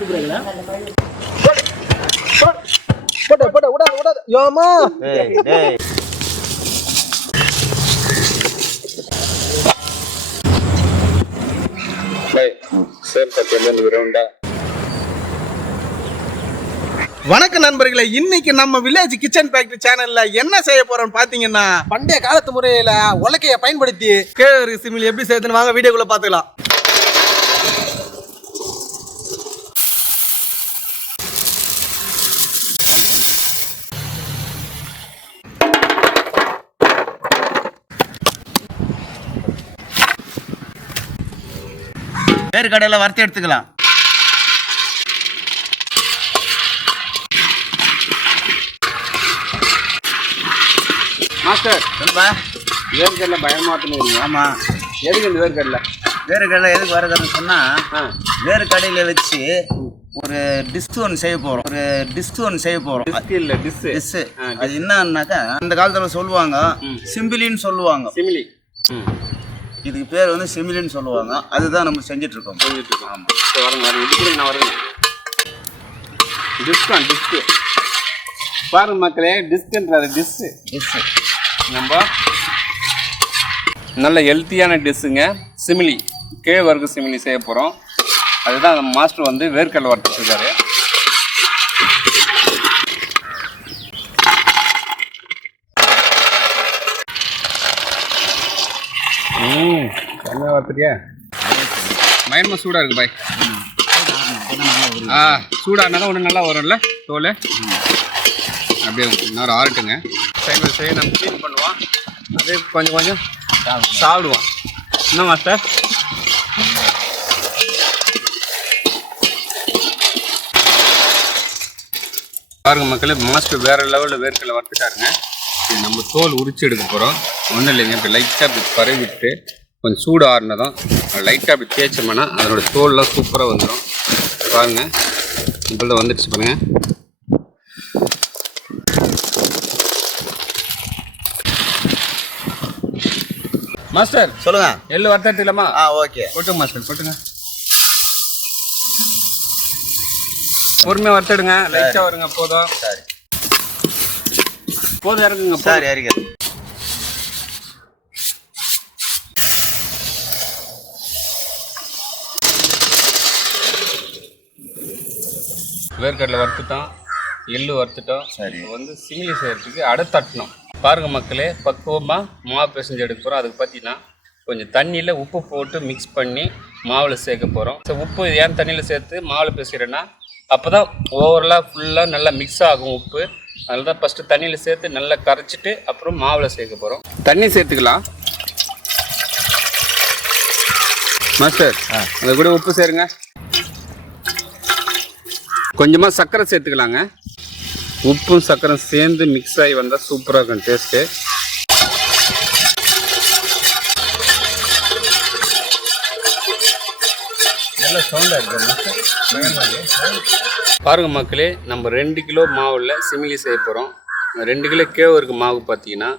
சூப்பரா போட விடாத யோமா டேய் சார் சத்தியமேல் உருண்டை. வணக்கம் நண்பர்களே, இன்னைக்கு நம்ம வில்லேஜ் கிச்சன் ஃபேக்டரி சேனல்ல என்ன செய்ய போறோம்னு பாத்தீங்கன்னா, பண்டைய காலத்து முறையில உலக்கைய பயன்படுத்தி கேவரு சிமிலி எப்படி செய்யறதுன்னு வாங்க வீடியோக்குள்ள பாத்துக்கலாம். வேர்க்கடலை வறுத்து எடுத்துக்கலாம். மாஸ்டர் சொல்லுப்பா, வேர்க்கடலை பயமாட்டுன்னு. ஆமாம், எதுக்கு இந்த வேர்க்கடலை எதுக்கு வறுக்கிறதுன்னு சொன்னால், வேர்க்கடையில் வச்சு ஒரு டிஷ் ஒன்று செய்ய போகிறோம். இல்லை டிஷ்ஷு அது என்னன்னாக்கா, அந்த காலத்தில் சொல்லுவாங்க சிம்பிலின்னு சொல்லுவாங்க. சிமிலி, இதுக்கு பேர் வந்து சிமிலின்னு சொல்லுவாங்க. அதுதான் நம்ம செஞ்சிட்ருக்கோம். ஆமாம், வரேன் இது கூட நான் வரேன். டிஸ்க்கு பாருங்க மக்களே, டிஸ்க்குன்றது டிஷ்ஷு நம்ம நல்ல ஹெல்த்தியான டிஷ்ஷுங்க. சிமிலி, கேழ்வரகு சிமிலி செய்ய போகிறோம். அதுதான் நம்ம மாஸ்டர் வந்து வேர்க்கடலை வறுத்துருக்காரு. செம்மையாக வறுத்துட்டியா? பயமா சூடாக இருக்கு பாய். சூடானா தான் ஒன்று நல்லா வரும்ல தோல். அப்படியே இன்னொரு ஆறட்டுங்க. செய்ய நம்ம க்ளீன் பண்ணுவோம், அப்படியே கொஞ்சம் சாப்பிடுவோம். என்ன மாஸ்டர்? பாருங்க மக்களே, மாஸ்டர் வேறு லெவலில் வேர்க்கடலை வறுத்துட்டாருங்க. இது நம்ம தோல் உரிச்சு எடுக்க போகிறோம். ஒன்றும் இல்லைங்க, இப்போ லைட்டாக அப்படி பரவிட்டு கொஞ்சம் சூடு ஆறுனதும் லைட்டாக அப்படி தேய்ச்சோம்னா அதனோட தோல்லாம் சூப்பராக வந்துடும். பாருங்கள், இப்போதான் வந்துடுச்சு பாருங்கள். மாஸ்டர் சொல்லுங்க. எள்ளு வறுத்து இல்லாமா? ஓகே, கொட்டுங்க மாஸ்டர், கொட்டுங்க. பொறுமையாக வறுத்துடுங்க, லைட்டாக வருங்க. போதும், சரி போதும், இறங்குங்க. சரி, இறங்குது. வேர்க்கடலை வறுத்துட்டோம், எள்ளு வறுத்துட்டோம். சரி, வந்து சிமிலி செய்கிறதுக்கு அடை தட்டணும். பாருங்கள் மக்களே, பக்குவமாக மாவு பிசைஞ்சு எடுக்க போகிறோம். அதுக்கு பார்த்தீங்கன்னா கொஞ்சம் தண்ணியில் உப்பு போட்டு மிக்ஸ் பண்ணி மாவில் சேர்க்க போகிறோம். ஸோ உப்பு ஏன் தண்ணியில் சேர்த்து மாவில் பிசைகிறேன்னா, அப்போ தான் ஓவரலாக ஃபுல்லாக நல்லா மிக்ஸ் ஆகும் உப்பு. அதனால தான் ஃபஸ்ட்டு தண்ணியில் சேர்த்து நல்லா கரைச்சிட்டு அப்புறம் மாவில் சேர்க்க போகிறோம். தண்ணி சேர்த்துக்கலாம் மாஸ்டர். அது கூட உப்பு சேருங்க. கொஞ்சமாக சர்க்கரை சேர்த்துக்கலாங்க. உப்பும் சர்க்கரை சேர்ந்து மிக்ஸ் ஆகி வந்தால் சூப்பராக இருக்கும் டேஸ்ட்டு. நல்லா சவுண்டாக இருக்கு. பாருங்கள் மக்களே, நம்ம 2 கிலோ மாவில் சிமிலி செய்ய போகிறோம். 2 கிலோ கேழ்வரகு மாவு பார்த்தீங்கன்னா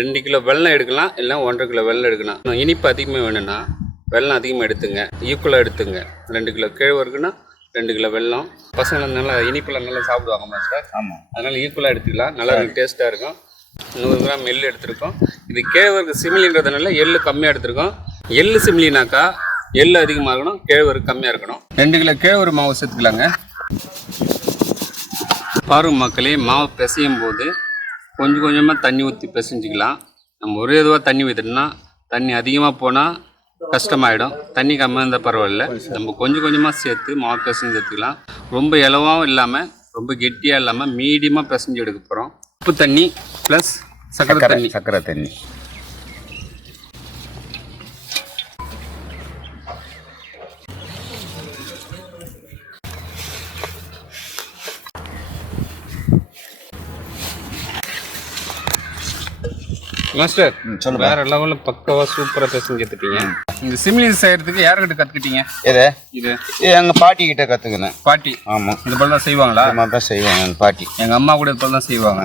2 கிலோ வெல்லம் எடுக்கலாம், இல்லை 1.5 கிலோ வெல்லம் எடுக்கலாம். இனிப்பு அதிகமாக வேணும்னா வெல்லம் அதிகமாக எடுத்துங்க, ஈக்குவலாக எடுத்துங்க. 2 கிலோ கேழ்வரகுனா 2 கிலோ வெல்லம். பசங்க நல்லா இனிப்பில் நல்லா சாப்பிடுவாங்க மாஸ்டர். ஆமாம், அதனால் ஈக்குவலாக எடுத்துக்கலாம், நல்லா டேஸ்ட்டாக இருக்கும். 100 கிராம் எள்ளு எடுத்துருக்கோம். இது கேழ்வரகு சிமிலின்றதுனால எள்ளு கம்மியாக எடுத்துருக்கோம். எள்ளு சிமிலினாக்கா எள்ளு அதிகமாக இருக்கணும், கேழ்வரகு கம்மியாக இருக்கணும். 2 கிலோ கேழ்வரகு மாவு சேர்த்துக்கலாங்க. பாருங்க மக்களே, மாவு பிசையும் போது கொஞ்சம் கொஞ்சமாக தண்ணி ஊற்றி பிசைஞ்சிக்கலாம். நம்ம ஒரே இதுவாக தண்ணி ஊற்றிட்டோம்னா தண்ணி அதிகமாக போனால் கஷ்டமாயிடும். தண்ணி கம்மியாக இருந்தால் பரவாயில்ல, நம்ம கொஞ்சம் கொஞ்சமாக சேர்த்து மாவு பிசைஞ்சு எடுத்துக்கலாம். ரொம்ப இலவாகவும் இல்லாமல் ரொம்ப கெட்டியாக இல்லாமல் மீடியமாக பிசைஞ்சு எடுக்க போகிறோம். உப்பு தண்ணி ப்ளஸ் சக்கரை தண்ணி. மாஸ்டர் சொல்லுங்க. வேற லெவலில் பக்கவாக சூப்பராக பிசைஞ்சு எடுத்துட்டீங்க. இந்த சிமிலி செய்யறதுக்கு யார்கிட்ட கற்றுக்கிட்டீங்க? இது எங்கள் பாட்டி கிட்ட கற்றுக்கினேன். பாட்டி? ஆமாம். இது போல தான் செய்வாங்களா? இது மாதிரி தான் செய்வாங்க எங்கள் பாட்டி. எங்கள் அம்மா கூட இது போல தான் செய்வாங்க.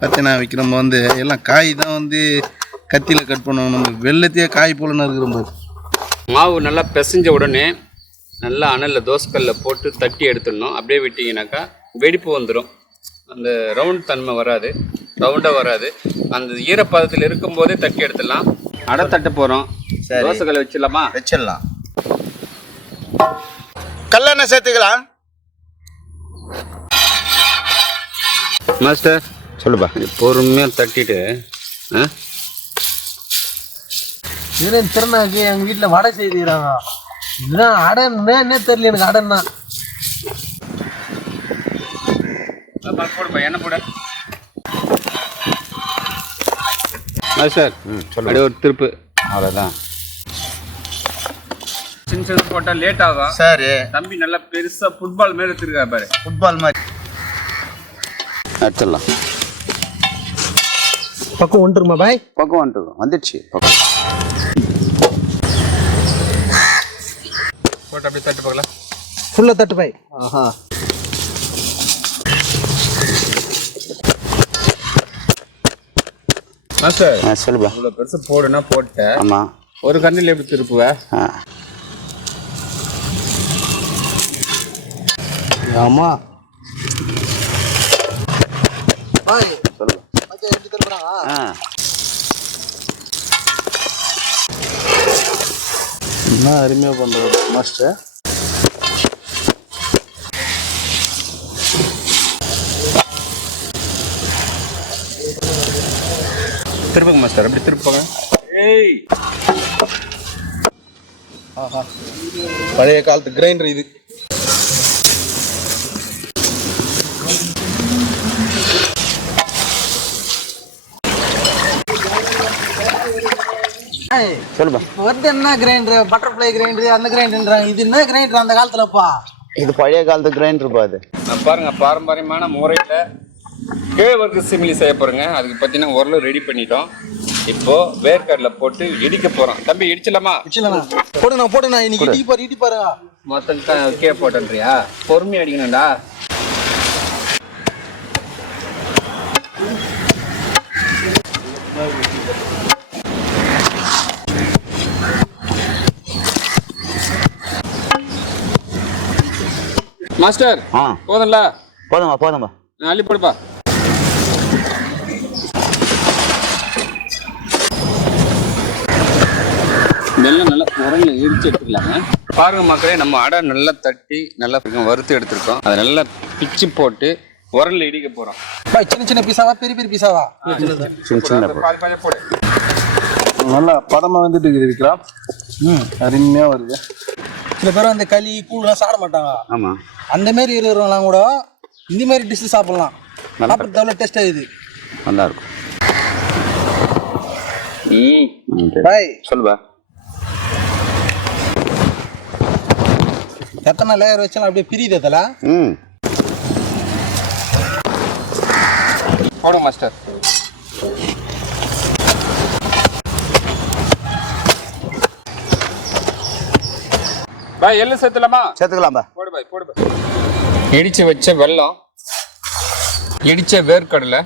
பார்த்தீங்கன்னா விற்கிறவங்க வந்து எல்லாம் காய் தான் வந்து கத்தியில் கட் பண்ணுவோம். நம்ம வெள்ளத்தையே காய் போல நறுக்கிற மாதிரி. மாவு நல்லா பிசைஞ்ச உடனே நல்லா அனலில் தோசைக்கல்லில் போட்டு தட்டி எடுத்துடணும். அப்படியே விட்டிங்கனாக்கா வெடிப்பு வந்துடும். அந்த ரவுண்ட் தன்மை வராது, ரவுண்டாக வராது. அந்த ஈரப்பதத்தில் இருக்கும்போதே தட்டி எடுத்துடலாம். அடை தட்ட போகிறோம். தோசைக்கல்லை வச்சிடலாமா? வச்சிடலாம். கல்லெண்ணெய் சேர்த்துக்கலாம். மாஸ்டர் சொல்லுப்பா. பொறுமையாக தட்டிட்டு இதுலேயும் திருநாக்கு எங்கள் வீட்டில் வடை செய்துக்கிறாங்க. இதுதான் அடைன்னா என்ன தெரியல எனக்கு. அடைன்னா போடுப்பா, எண்ணெய் போட. மாஸ்டர் அப்படியே ஒரு திருப்பு, அவ்வளோதான். சின்ன சின்ன போட்டால் லேட் ஆகும். சரி. தம்பி நல்லா பெருசாக ஃபுட்பால் மாரி எடுத்துருக்கா பாரு. ஃபுட்பால் மாதிரி எடுத்துடலாம். பக்கம் வந்துருமா பாய்? பக்கம் வந்துடுச்சு. பக்கம் போட்டு அப்படியே தட்டு பார்க்கலாம். ஃபுல்லாக தட்டு பாய். ஆஹா. மாஸ்டர் சொல்லுப்பா. இவ்வளோ பெருசு போடுனா போட்டேன். ஆமாம். ஒரு கண்ணில் எப்படி திருப்புவேன்? ஆமா. சொல்லுங்க. எப்படி திருப்புறாங்க? என்ன அருமையாக பண்ணுறது மாஸ்டர். திருப்புங்க மாஸ்டர், அப்படி திருப்புங்க. ஏய், ஆஹா, பழைய காலத்து கிரைண்டர் இது. சொல்லுப்பா. இப்போ வந்து என்ன கிரைண்டர், பட்டர்ஃப்ளை கிரைண்டர், அந்த கிரைண்டர்ன்றாங்க. இது என்ன கிரைண்டர் அந்த காலத்துலப்பா? இது பழைய காலத்து கிரைண்டர்ப்பா. அது நான் பாருங்க, பாரம்பரியமான முறையில் கேழ்வரகு சிமிலி செய்ய போகிறேங்க. அதுக்கு பார்த்தீங்கன்னா உரலும் ரெடி பண்ணிட்டோம். இப்போ வேர்க்கடலை போட்டு இடிக்க போகிறோம். தம்பி இடிச்சலாமா? போடுண்ணா இன்னைக்கு இடிப்பாரு. மொத்தம் கே போட்டன்றியா? பொறுமையாக அடிக்கணும்டா. மாஸ்டர் போதும்ல? போதும்பா. அள்ளி போடுப்பா. வெள்ளம் நல்லா உரங்களை இடிச்சு எடுத்துக்கலாங்க. பாருங்க மக்களே, நம்ம அடை நல்லா தட்டி நல்லா வறுத்து எடுத்துருக்கோம். அதை நல்லா பிச்சு போட்டு உரல்ல இடிக்க போறோம். சின்ன பீஸாவா பெரிய பீஸாவா? சின்ன பாதி போடு. நல்லா பதமா வந்துட்டு இருக்கிறா. அருமையா வருது. சில பேரும் அந்த களி கூழ்லாம் சாப்பிட மாட்டாங்க. ஆமா, அந்த மாதிரி இருக்கிறவங்களாம் கூட இந்த மாதிரி டிஷ் சாப்பிடலாம். சாப்பிட்றது எவ்வளோ டேஸ்ட் ஆகுது, நல்லா இருக்கும். பாய் சொல்லுவா. எத்தனை லேயர் வச்சாலும் அப்படியே பிரியுது அதெல்லாம். போடும் மாஸ்டர். பாய் எள்ளு சேர்த்துக்கலாமா? போடு பாய், போடு பாய். இடிச்சு வச்ச வெல்லம், இடிச்ச வேர்க்கடலை,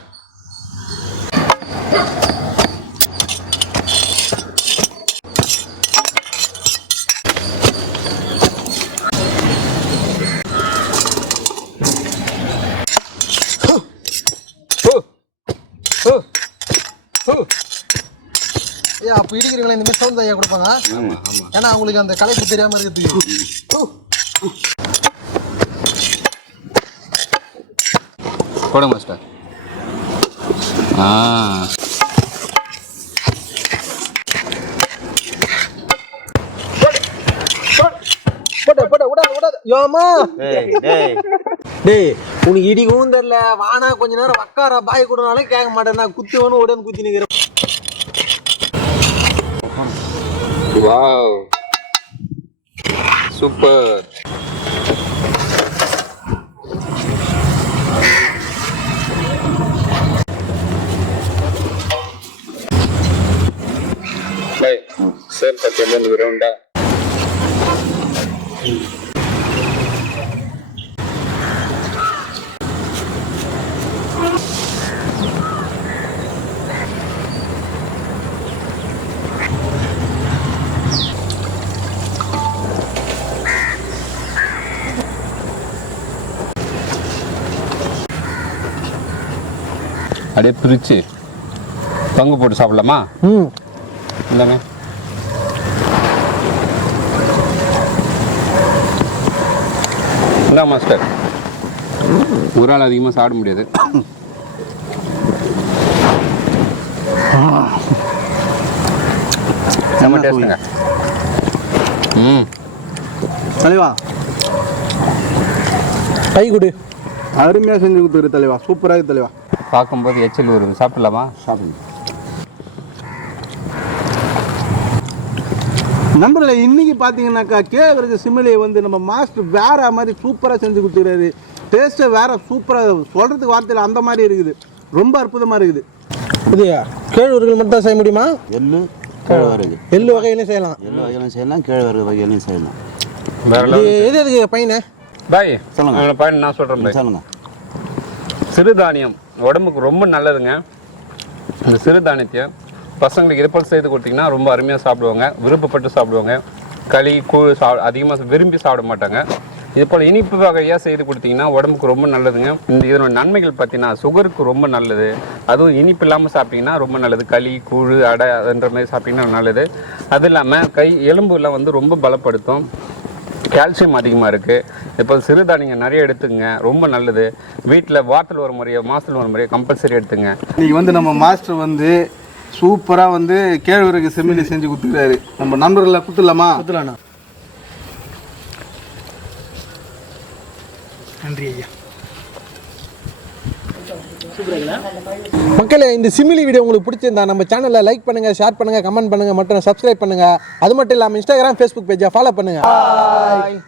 அப்போ இடிக்கிறவங்களை இந்த மாதிரி சவுண்ட் ஐயா கொடுப்பாங்க. ஏன்னா அவங்களுக்கு அந்த கலைப்பு தெரியாம இருக்குது. போட மாஸ்டர். உனக்கு இடிக்கவும் தெரியல, வானா கொஞ்ச நேரம் வக்கார பாய் கூடனாலும் கேட்க மாட்டேன். நான் குத்தி வேணும் உடனே குத்தி நிக்கிறேன். Wow, super. சார் பத்தியெல்லாம் விரவுண்டா. அப்படியே பிரித்து பங்கு போட்டு சாப்பிடலாமா? இல்லைங்க இல்லை மாஸ்டர், ஒரு ஆள் அதிகமாக சாப்பிட முடியாது. நம்ம டேஸ்ட்டுங்க. தலைவா கை கொடு, அருமையாக செஞ்சு கொடுத்துரு தலைவா, சூப்பராக இருக்குது தலைவா. பார்க்கும்போது எச்சல் வருது. சாப்பிடலாமா? சாப்பிடுங்க. நம்பரில் இன்னைக்கு பார்த்தீங்கன்னாக்கா கேவருக்கு சிமிலியை வந்து நம்ம மாஸ்டர் வேற மாதிரி சூப்பராக செஞ்சு கொடுத்துக்கிறாரு. டேஸ்ட்டை வேற சூப்பராக, சொல்கிறதுக்கு வார்த்தையில் அந்த மாதிரி இருக்குது. ரொம்ப அற்புதமாக இருக்குது. இது கேழ்வரகு மட்டும் தான் செய்ய முடியுமா? எள்ளு கேழ்வரகு, எள்ளு வகையிலையும் செய்யலாம், எள்ளு வகையிலும் செய்யலாம், கேழ்வரகு வகையிலையும் செய்யலாம். எது எதுக்கு பையனை பாய் சொல்லுங்க. பையன் நான் சொல்கிறேன். சொல்லுங்க. சிறுதானியம் உடம்புக்கு ரொம்ப நல்லதுங்க. இந்த சிறுதானியத்தை பசங்களுக்கு இதை செய்து கொடுத்தீங்கன்னா ரொம்ப அருமையாக சாப்பிடுவாங்க, விருப்பப்பட்டு சாப்பிடுவாங்க. களி கூழ் அதிகமாக விரும்பி சாப்பிட மாட்டாங்க. இது போல் இனிப்பு வகையாக செய்து கொடுத்தீங்கன்னா உடம்புக்கு ரொம்ப நல்லதுங்க. இதனோட நன்மைகள் பார்த்தீங்கன்னா சுகருக்கு ரொம்ப நல்லது. அதுவும் இனிப்பு இல்லாமல் சாப்பிட்டிங்கன்னா ரொம்ப நல்லது. களி கூழ் அடை அதுன்ற மாதிரி சாப்பிட்டிங்கன்னா நல்லது. அது இல்லாமல் எலும்புலாம் வந்து ரொம்ப பலப்படுத்தும். கால்சியம் அதிகமாக இருக்குது. இப்போ சிறுதானியங்கள் நிறைய எடுத்துங்க, ரொம்ப நல்லது. வீட்டில் வாரத்தில் ஒரு முறையோ மாதத்தில் ஒரு முறையோ கம்பல்சரி எடுத்துங்க. இன்றைக்கி வந்து நம்ம மாஸ்டர் வந்து சூப்பராக வந்து கேழ்வரகு சிமிலி செஞ்சு கொடுத்துருக்காரு. நம்ம நண்பர்களை கொடுத்துடலாமா? கொடுத்துடலாண்ணா. நன்றி ஐயா. மக்களே, இந்த சிமிலி வீடியோ உங்களுக்கு பிடிச்சிருந்தா நம்ம சேனலில் லைக் பண்ணுங்கள், ஷேர் பண்ணுங்கள், கமெண்ட் பண்ணுங்கள் மற்றும் சப்ஸ்கிரைப் பண்ணுங்கள். அது மட்டும் இல்லாமல் இன்ஸ்டாகிராம் ஃபேஸ்புக் பேஜை ஃபாலோ பண்ணுங்கள்.